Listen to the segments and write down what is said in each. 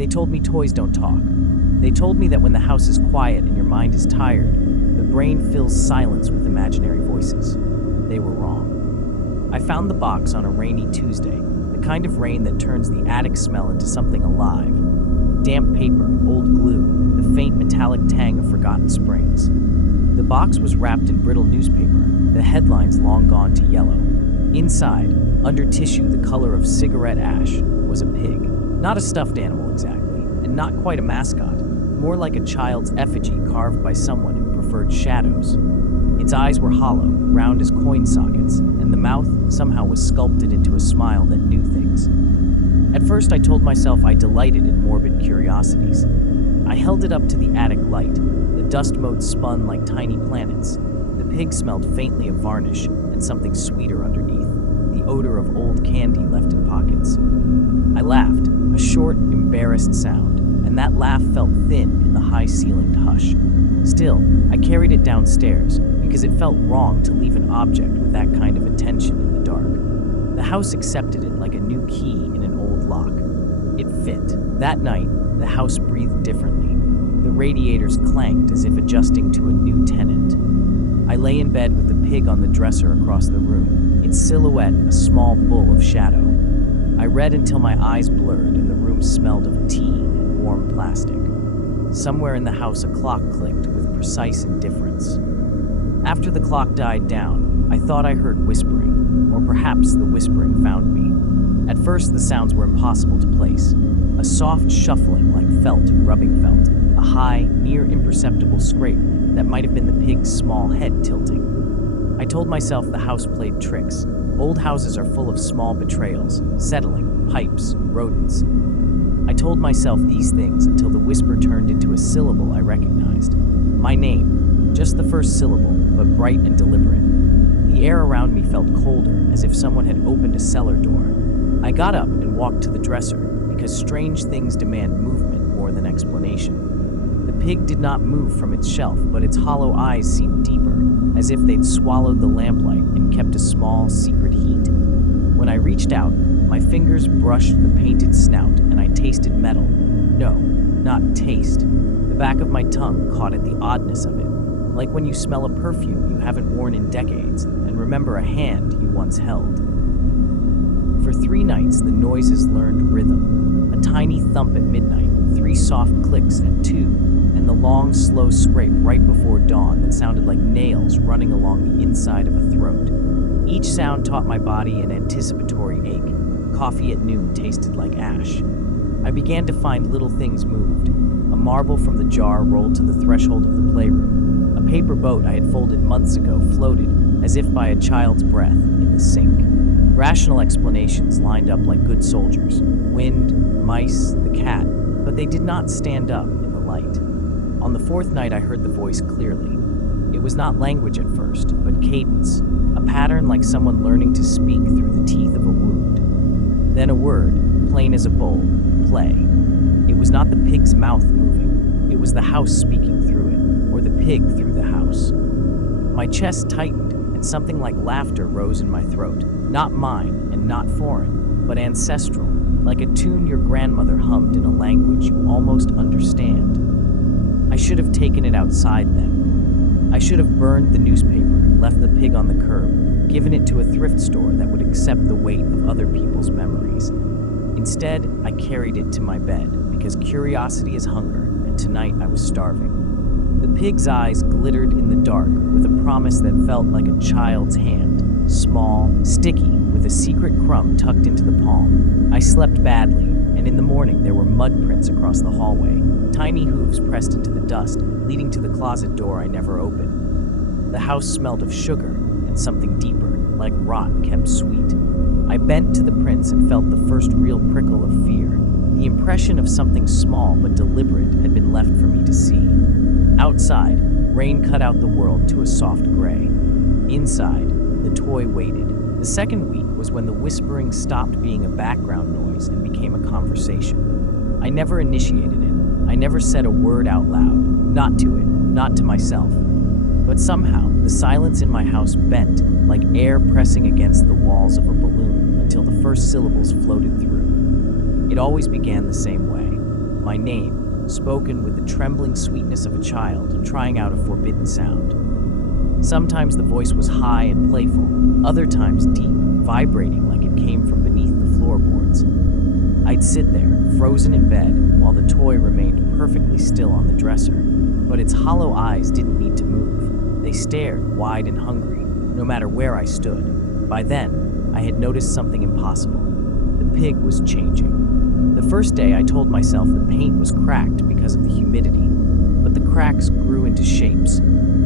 They told me toys don't talk. They told me that when the house is quiet and your mind is tired, the brain fills silence with imaginary voices. They were wrong. I found the box on a rainy Tuesday, the kind of rain that turns the attic smell into something alive. Damp paper, old glue, the faint metallic tang of forgotten springs. The box was wrapped in brittle newspaper, the headlines long gone to yellow. Inside, under tissue the color of cigarette ash, was a pig. Not a stuffed animal exactly, and not quite a mascot, more like a child's effigy carved by someone who preferred shadows. Its eyes were hollow, round as coin sockets, and the mouth somehow was sculpted into a smile that knew things. At first I told myself I delighted in morbid curiosities. I held it up to the attic light. The dust motes spun like tiny planets. The pig smelled faintly of varnish and something sweeter underneath, the odor of old candy left in pockets. I laughed, a short, embarrassed sound, and that laugh felt thin in the high-ceilinged hush. Still, I carried it downstairs because it felt wrong to leave an object with that kind of attention in the dark. The house accepted it like a new key in an old lock. It fit. That night, the house breathed differently. The radiators clanked as if adjusting to a new tenant. I lay in bed with the pig on the dresser across the room, its silhouette a small bull of shadow. I read until my eyes blurred and the room smelled of tea and warm plastic. Somewhere in the house a clock clicked with precise indifference. After the clock died down, I thought I heard whispering, or perhaps the whispering found me. At first the sounds were impossible to place. A soft shuffling like felt rubbing felt, a high, near imperceptible scrape that might have been the pig's small head tilting. I told myself the house played tricks. Old houses are full of small betrayals, settling, pipes, rodents. I told myself these things until the whisper turned into a syllable I recognized. My name, just the first syllable, but bright and deliberate. The air around me felt colder, as if someone had opened a cellar door. I got up and walked to the dresser, because strange things demand movement more than explanation. The pig did not move from its shelf, but its hollow eyes seemed deeper, as if they'd swallowed the lamplight and kept a small, secret heat. When I reached out, my fingers brushed the painted snout, and I tasted metal. No, not taste. The back of my tongue caught at the oddness of it, like when you smell a perfume you haven't worn in decades and remember a hand you once held. For 3 nights, the noises learned rhythm. A tiny thump at midnight, 3 soft clicks at 2, and the long, slow scrape right before dawn that sounded like nails running along the inside of a throat. Each sound taught my body an anticipatory ache. Coffee at noon tasted like ash. I began to find little things moved. A marble from the jar rolled to the threshold of the playroom. A paper boat I had folded months ago floated, as if by a child's breath, in the sink. Rational explanations lined up like good soldiers. Wind, mice, the cat, but they did not stand up in the light. On the 4th night I heard the voice clearly. It was not language at first, but cadence, a pattern like someone learning to speak through the teeth of a wound. Then a word, plain as a bowl, play. It was not the pig's mouth moving, it was the house speaking through it, or the pig through the house. My chest tightened, and something like laughter rose in my throat, not mine and not foreign, but ancestral, like a tune your grandmother hummed in a language you almost understand. I should have taken it outside then. I should have burned the newspaper, left the pig on the curb, given it to a thrift store that would accept the weight of other people's memories. Instead, I carried it to my bed, because curiosity is hunger, and tonight I was starving. The pig's eyes glittered in the dark with a promise that felt like a child's hand, small, sticky, with a secret crumb tucked into the palm. I slept badly, and in the morning there were mud prints across the hallway, tiny hooves pressed into the dust, leading to the closet door I never opened. The house smelled of sugar and something deeper, like rot kept sweet. I bent to the prints and felt the first real prickle of fear. The impression of something small but deliberate had been left for me to see. Outside, rain cut out the world to a soft gray. Inside, the toy waited. The second week was when the whispering stopped being a background noise and became a conversation. I never initiated it. I never said a word out loud. Not to it, not to myself. But somehow, the silence in my house bent, like air pressing against the walls of a balloon, until the first syllables floated through. It always began the same way. my name, spoken with the trembling sweetness of a child trying out a forbidden sound. Sometimes the voice was high and playful, other times deep, vibrating like it came from beneath the floorboards. I'd sit there, frozen in bed, while the toy remained perfectly still on the dresser. But its hollow eyes didn't need to move. They stared, wide and hungry, no matter where I stood. By then, I had noticed something impossible. The pig was changing. The first day, I told myself the paint was cracked because of the humidity, but the cracks grew into shapes.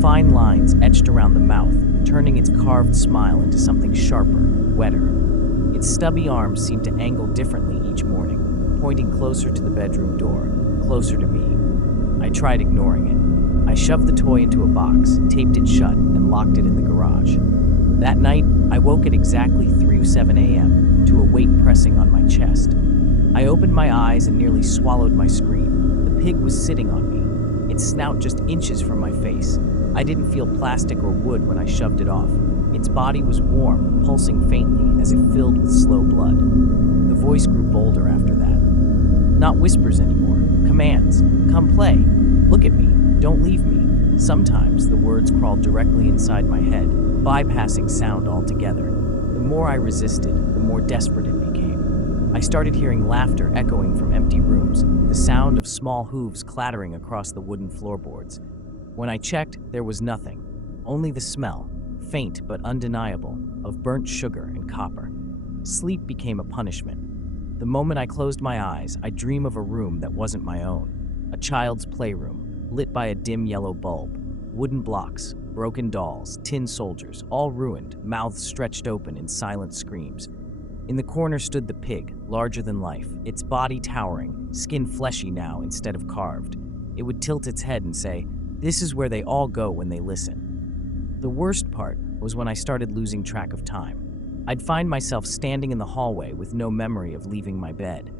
Fine lines etched around the mouth, turning its carved smile into something sharper, wetter. Its stubby arms seemed to angle differently each morning, pointing closer to the bedroom door, closer to me. I tried ignoring it. I shoved the toy into a box, taped it shut, and locked it in the garage. That night, I woke at exactly 3:07 a.m. to a weight pressing on my chest. I opened my eyes and nearly swallowed my scream. The pig was sitting on me, its snout just inches from my face. I didn't feel plastic or wood when I shoved it off. Its body was warm, pulsing faintly, as if filled with slow blood. The voice grew bolder after that. Not whispers anymore, commands. Come play. Look at me. Don't leave me. Sometimes the words crawled directly inside my head, bypassing sound altogether. The more I resisted, the more desperate it became. I started hearing laughter echoing from empty rooms, the sound of small hooves clattering across the wooden floorboards. When I checked, there was nothing, only the smell, faint but undeniable, of burnt sugar and copper. Sleep became a punishment. The moment I closed my eyes, I'd dream of a room that wasn't my own, a child's playroom, lit by a dim yellow bulb, wooden blocks, broken dolls, tin soldiers, all ruined, mouths stretched open in silent screams. In the corner stood the pig, larger than life, its body towering, skin fleshy now instead of carved. It would tilt its head and say, "This is where they all go when they listen." The worst part was when I started losing track of time. I'd find myself standing in the hallway with no memory of leaving my bed,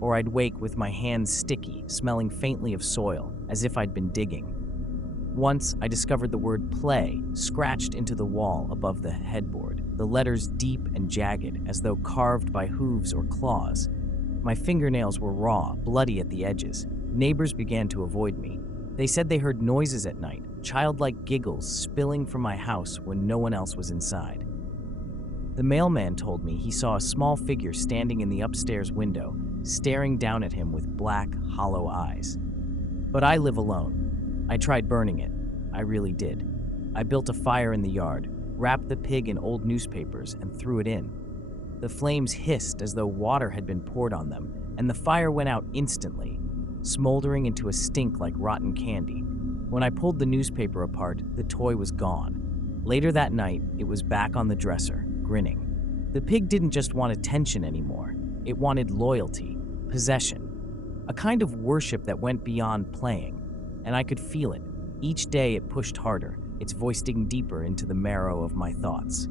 or I'd wake with my hands sticky, smelling faintly of soil, as if I'd been digging. Once, I discovered the word play scratched into the wall above the headboard, the letters deep and jagged, as though carved by hooves or claws. My fingernails were raw, bloody at the edges. Neighbors began to avoid me. They said they heard noises at night, childlike giggles spilling from my house when no one else was inside. The mailman told me he saw a small figure standing in the upstairs window, staring down at him with black, hollow eyes. But I live alone. I tried burning it. I really did. I built a fire in the yard, wrapped the pig in old newspapers, and threw it in. The flames hissed as though water had been poured on them, and the fire went out instantly, smoldering into a stink like rotten candy. When I pulled the newspaper apart, the toy was gone. Later that night, it was back on the dresser, grinning. The pig didn't just want attention anymore. It wanted loyalty, possession, a kind of worship that went beyond playing, and I could feel it. Each day it pushed harder, its voice digging deeper into the marrow of my thoughts.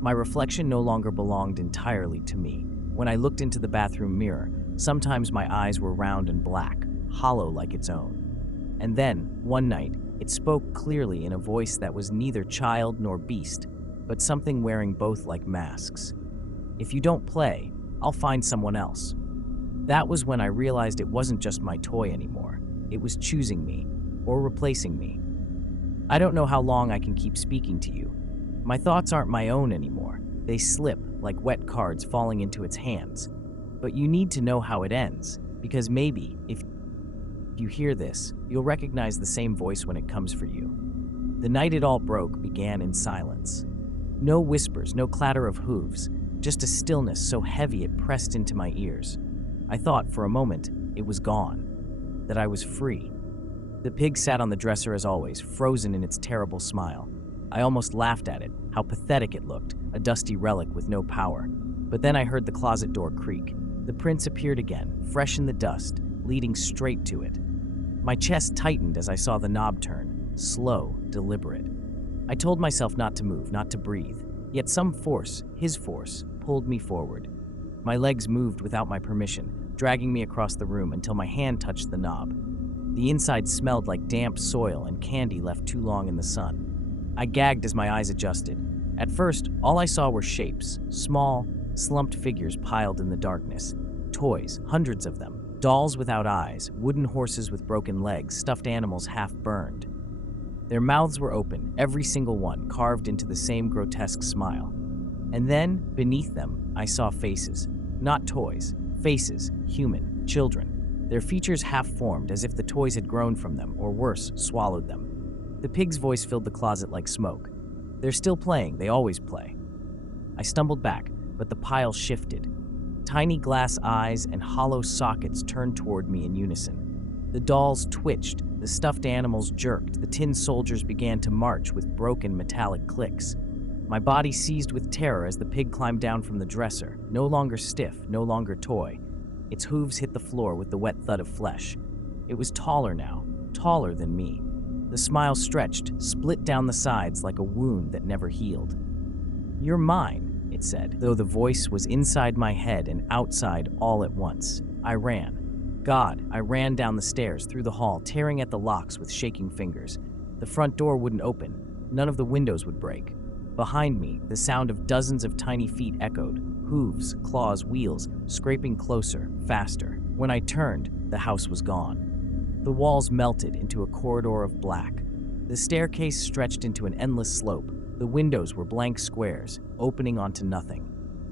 My reflection no longer belonged entirely to me. When I looked into the bathroom mirror, sometimes my eyes were round and black, hollow like its own. And then, one night, it spoke clearly in a voice that was neither child nor beast, but something wearing both like masks. "If you don't play, I'll find someone else." That was when I realized it wasn't just my toy anymore. It was choosing me, or replacing me. I don't know how long I can keep speaking to you. My thoughts aren't my own anymore. They slip like wet cards falling into its hands. But you need to know how it ends, because maybe, if you hear this, you'll recognize the same voice when it comes for you. The night it all broke began in silence. No whispers, no clatter of hooves, just a stillness so heavy it pressed into my ears. I thought for a moment it was gone, that I was free. The pig sat on the dresser as always, frozen in its terrible smile. I almost laughed at it, how pathetic it looked, a dusty relic with no power. But then I heard the closet door creak. The prince appeared again, fresh in the dust, leading straight to it. My chest tightened as I saw the knob turn, slow, deliberate. I told myself not to move, not to breathe, yet some force, his force, pulled me forward. My legs moved without my permission, dragging me across the room until my hand touched the knob. The inside smelled like damp soil and candy left too long in the sun. I gagged as my eyes adjusted. At first, all I saw were shapes, small, slumped figures piled in the darkness. Toys, hundreds of them, Dolls without eyes, wooden horses with broken legs, stuffed animals half burned. Their mouths were open, every single one carved into the same grotesque smile. And then, beneath them, I saw faces. Not toys. Faces. Human. Children. Their features half-formed, as if the toys had grown from them, or worse, swallowed them. The pig's voice filled the closet like smoke. They're still playing. They always play. I stumbled back, but the pile shifted. Tiny glass eyes and hollow sockets turned toward me in unison. The dolls twitched, the stuffed animals jerked, the tin soldiers began to march with broken metallic clicks. My body seized with terror as the pig climbed down from the dresser, no longer stiff, no longer toy. Its hooves hit the floor with the wet thud of flesh. It was taller now, taller than me. The smile stretched, split down the sides like a wound that never healed. "You're mine," it said, though the voice was inside my head and outside all at once. I ran. I ran down the stairs, through the hall, tearing at the locks with shaking fingers. The front door wouldn't open. None of the windows would break. Behind me, the sound of dozens of tiny feet echoed, hooves, claws, wheels, scraping closer, faster. When I turned, the house was gone. The walls melted into a corridor of black. The staircase stretched into an endless slope. The windows were blank squares, opening onto nothing.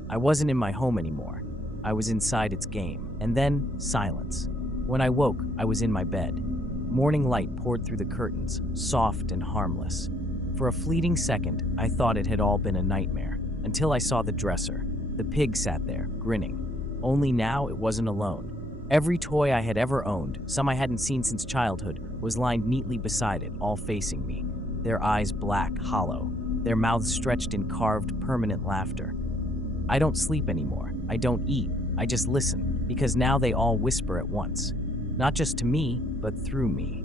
I wasn't in my home anymore. I was inside its game. And then, silence. When I woke, I was in my bed. Morning light poured through the curtains, soft and harmless. For a fleeting second, I thought it had all been a nightmare, until I saw the dresser. The pig sat there, grinning. Only now it wasn't alone. Every toy I had ever owned, some I hadn't seen since childhood, was lined neatly beside it, all facing me. Their eyes black, hollow. Their mouths stretched in carved, permanent laughter. I don't sleep anymore. I don't eat. I just listen, because now they all whisper at once. Not just to me, but through me.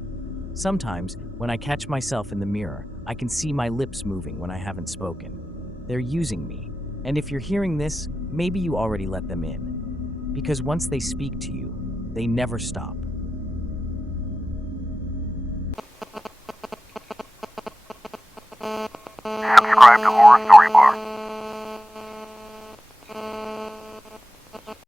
Sometimes, when I catch myself in the mirror, I can see my lips moving when I haven't spoken. They're using me. And if you're hearing this, maybe you already let them in. Because once they speak to you, they never stop. Subscribe to Horror Story Bar.